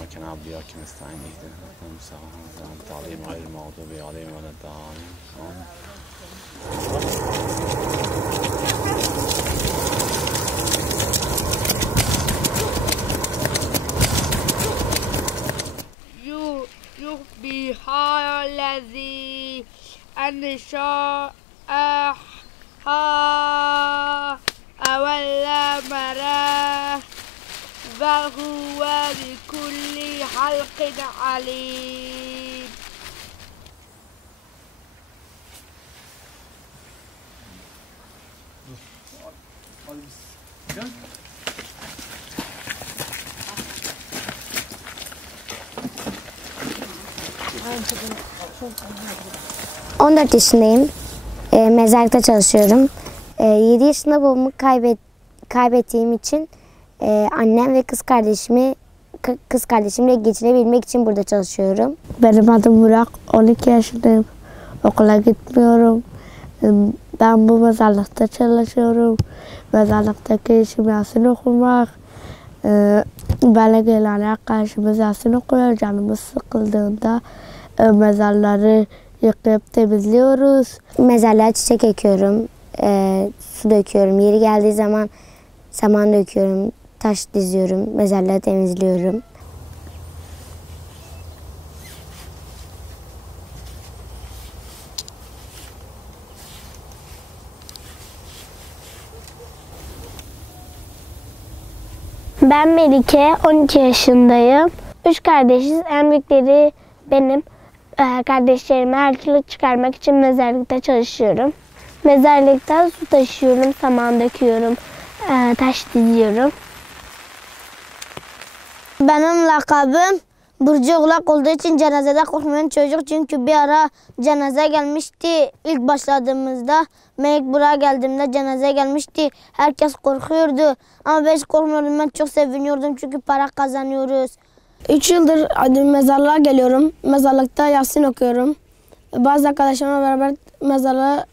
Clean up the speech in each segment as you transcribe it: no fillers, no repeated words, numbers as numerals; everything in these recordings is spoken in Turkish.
إياك نعبد وإياك نستعين اهدنا الصراط المستقيم غير المغضوب عليهم ولا الضالين يخبيها الذي أنشأها أول مرة وهو بكل خلق عليم. On 14 yaşındayım. Mezarlıkta çalışıyorum. 7 yaşında babamı kaybettiğim için annem ve kız kardeşimle geçinebilmek için burada çalışıyorum. Benim adım Burak. 12 yaşındayım. Okula gitmiyorum. Ben bu mezarlıkta çalışıyorum. Mezarlıktaki işim Yasin okumak. Böyle gelene karşı Yasin okuyor. Canımız sıkıldığında mezarları yıkayıp temizliyoruz. Mezarlığa çiçek ekiyorum. Su döküyorum. Yeri geldiği zaman saman döküyorum. Taş diziyorum. Mezarlığı temizliyorum. Ben Melike, 12 yaşındayım. 3 kardeşiz. En büyükleri benim. Kardeşlerime harçlık çıkarmak için mezarlıkta çalışıyorum. Mezarlıkta su taşıyorum, saman döküyorum, taş diziyorum. Benim lakabım Burcu Oğlak olduğu için cenazede korkmayan çocuk. Çünkü bir ara cenaze gelmişti. İlk başladığımızda, Melek buraya geldiğimde cenaze gelmişti. Herkes korkuyordu. Ama ben hiç korkmuyordum. Ben çok seviniyordum çünkü para kazanıyoruz. 3 yıldır mezarlığa geliyorum. Mezarlıkta Yasin okuyorum. Bazı arkadaşlarımla beraber mezarlığı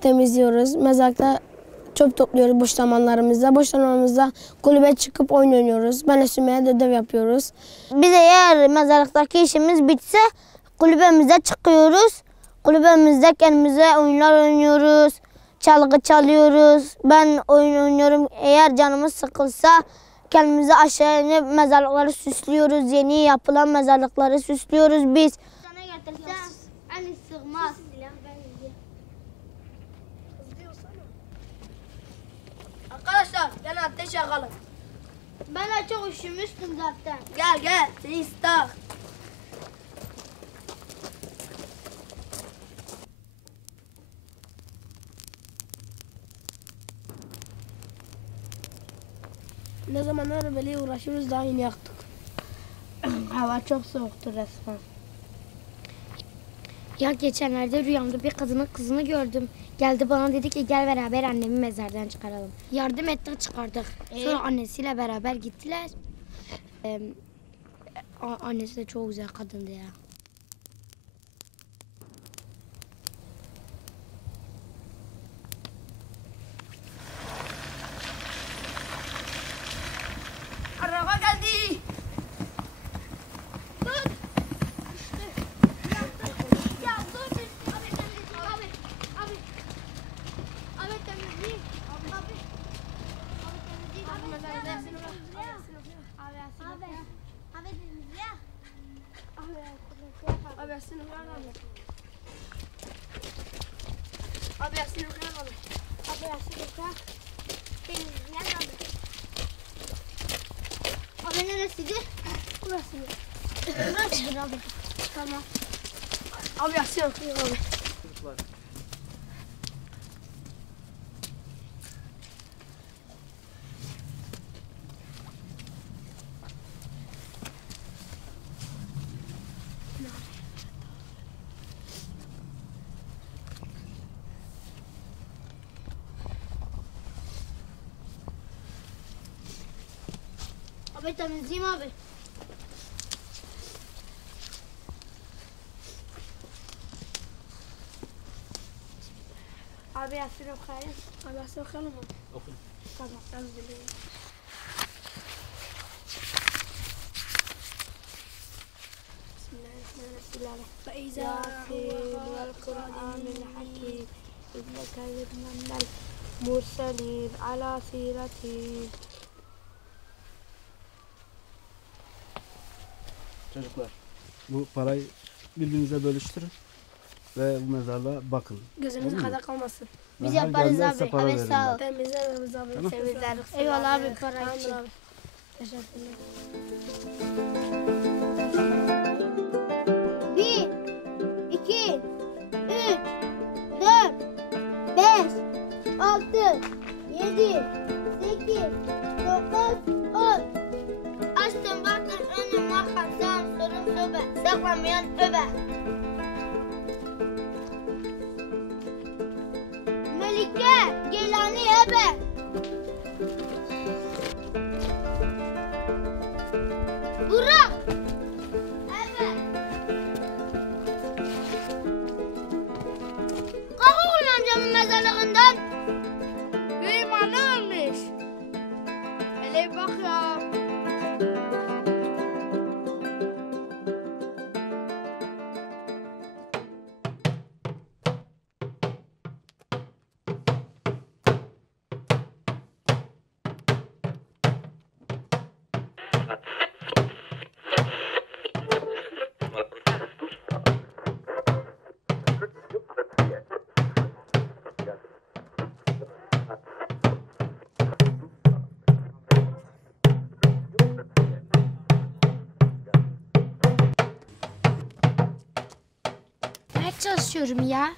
temizliyoruz. Mezarlıkta çöp topluyoruz boş zamanlarımızda. Boş zamanlarımızda kulübe çıkıp oyun oynuyoruz. Ben Sümeyye ödev yapıyoruz. Biz eğer mezarlıktaki işimiz bitse kulübemize çıkıyoruz. Kulübemizde kendimize oyunlar oynuyoruz. Çalgı çalıyoruz. Ben oyun oynuyorum. Eğer canımız sıkılsa kendimize aşağı inip mezarlıkları süslüyoruz. Yeni yapılan mezarlıkları süslüyoruz biz. Arkadaşlar gel ateş yakalım. Ben de çok üşümüştüm zaten. Gel seni istak. Ne zamanlar böyle uğraşıyoruz daha yeni yaktık. Hava çok soğuktu resmen. Ya geçenlerde rüyamda bir kadının kızını gördüm. Geldi bana dedi ki gel beraber annemi mezardan çıkaralım. Yardım etti çıkardık. Sonra annesiyle beraber gittiler. Annesi de çok güzel kadındı ya. Araba geldi. Abi Yasin okuyalım abi. Abi Yasin okuyalım. Gel abi. Abi neresiydi? Burası. Burası abi. Tamam. Abi Yasin okuyalım abi. Abi temizleyeyim abi. Abi Yasin okuyalım. Abi Yasin okuyalım mı? Okuyun. Tamam. Ben biliyorum. Bismillahirrahmanirrahim. فإذا والقرآن الحكيم إنك من المرسلين على سيرته. Çocuklar, bu parayı birbirinize bölüştürün ve bu mezarlığa bakın. Gözümüz kadar kalmasın. Ben Biz her yaparız geldiğimde abi. size para Evet veririm sağ ol. ben. Temizleriz abi. Tamam. Temizleriz. Eyvallah abi, para Tamamdır için. abi. Teşekkürler. 1, 2, 3, 4, 5, 6, 7, 8, 9, 10. Açtım baktım önüm arkam sağım solum sobe. Saklanmayan öbe. Melike, Geylani ebe. Burak. Ebe. Kalkın amcamın mezarlığından. İmanı ölmüş. Hele bir bak ya. Ders çalışıyorum ya.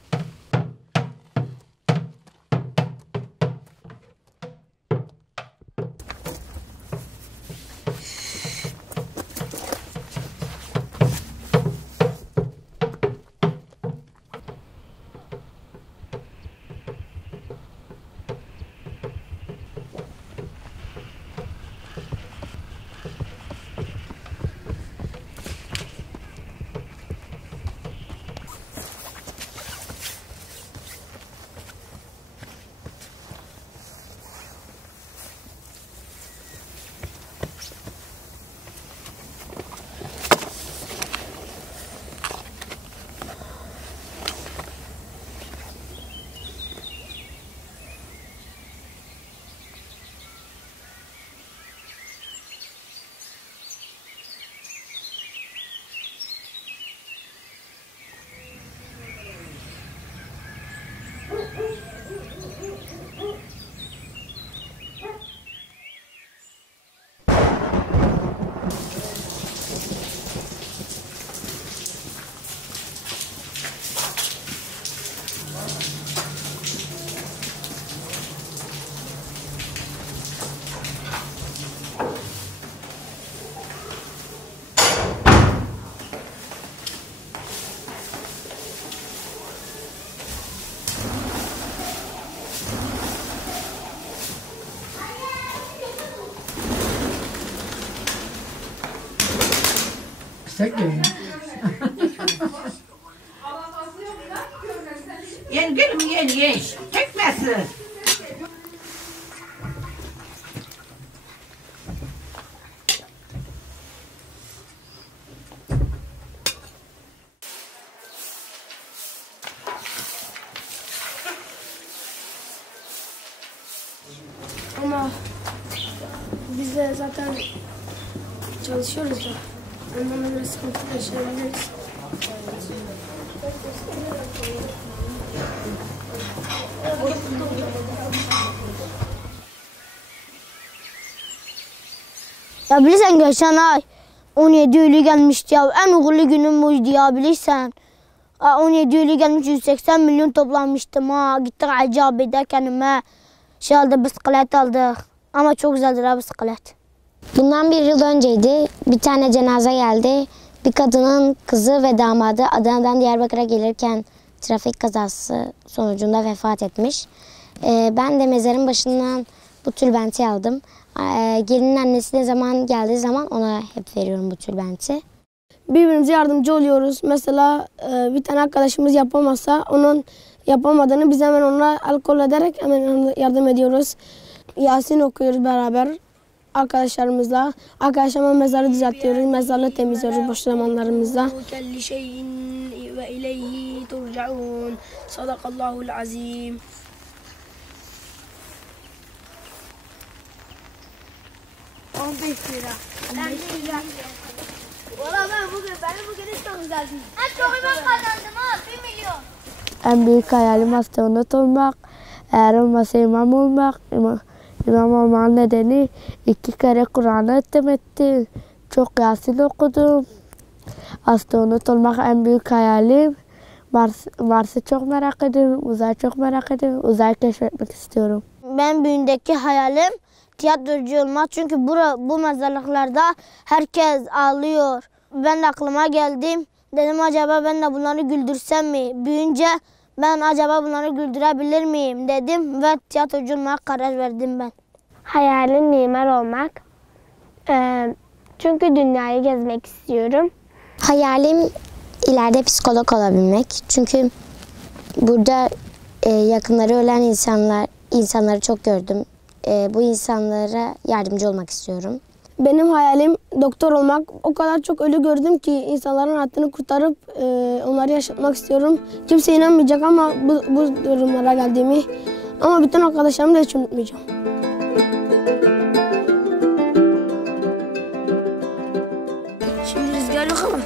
Yen gülüm yen. Çekmesin. Ama biz de zaten çalışıyoruz da. Ondan öyle sıkıntı yaşayabiliriz. Ya bilirsen geçen ay 17 Eylül gelmişti ya. En uğurlu günüm buydu ya bilirsen. 17 Eylül gelmiş 180 milyon toplanmıştım ha. Gittik acayip ederken şey aldık, bisiklet aldık. Ama çok güzeldir ha bisiklet. Bundan bir yıl önceydi. Bir tane cenaze geldi. Bir kadının kızı ve damadı Adana'dan Diyarbakır'a gelirken trafik kazası sonucunda vefat etmiş. Ben de mezarın başından bu tülbenti aldım. Gelinin annesi ne zaman geldiği zaman ona hep veriyorum bu tülbenti. Birbirimize yardımcı oluyoruz. Mesela bir tane arkadaşımız yapamazsa onun yapamadığını biz hemen ona alkol ederek hemen yardım ediyoruz. Yasin okuyoruz beraber arkadaşlarımızla. Arkadaşlarıma mezarı düzeltiyoruz, mezarlığı temizliyoruz boş zamanlarımızda. ve ileyhi turcaun. Sadakallahul azim. En büyük hayalim astronot olmak. Eğer olmasa imam olmak. İmam olmanın nedeni 2 kere Kur'an'ı ettim. Çok Yasin okudum. Astronot olmak en büyük hayalim. Mars'ı çok merak ediyorum. Uzayı çok merak ediyorum. Uzayı keşfetmek istiyorum. Ben büyüğündeki hayalim tiyatrocu olmak. Çünkü bu mezarlıklarda herkes ağlıyor. Ben de aklıma geldim. Dedim acaba ben de bunları güldürsem mi? Büyüyünce ben acaba bunları güldürebilir miyim dedim ve tiyatrocu olmaya karar verdim ben. Hayalim mimar olmak. Çünkü dünyayı gezmek istiyorum. Hayalim ileride psikolog olabilmek. Çünkü burada yakınları ölen insanları çok gördüm. Bu insanlara yardımcı olmak istiyorum. Benim hayalim doktor olmak. O kadar çok ölü gördüm ki insanların hayatını kurtarıp onları yaşatmak istiyorum. Kimse inanmayacak ama bu durumlara geldiğimi. Ama bütün arkadaşlarımı da hiç unutmayacağım. Şimdi rüzgar yok ama.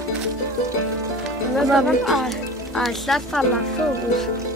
Ağaçlar sallansa olur.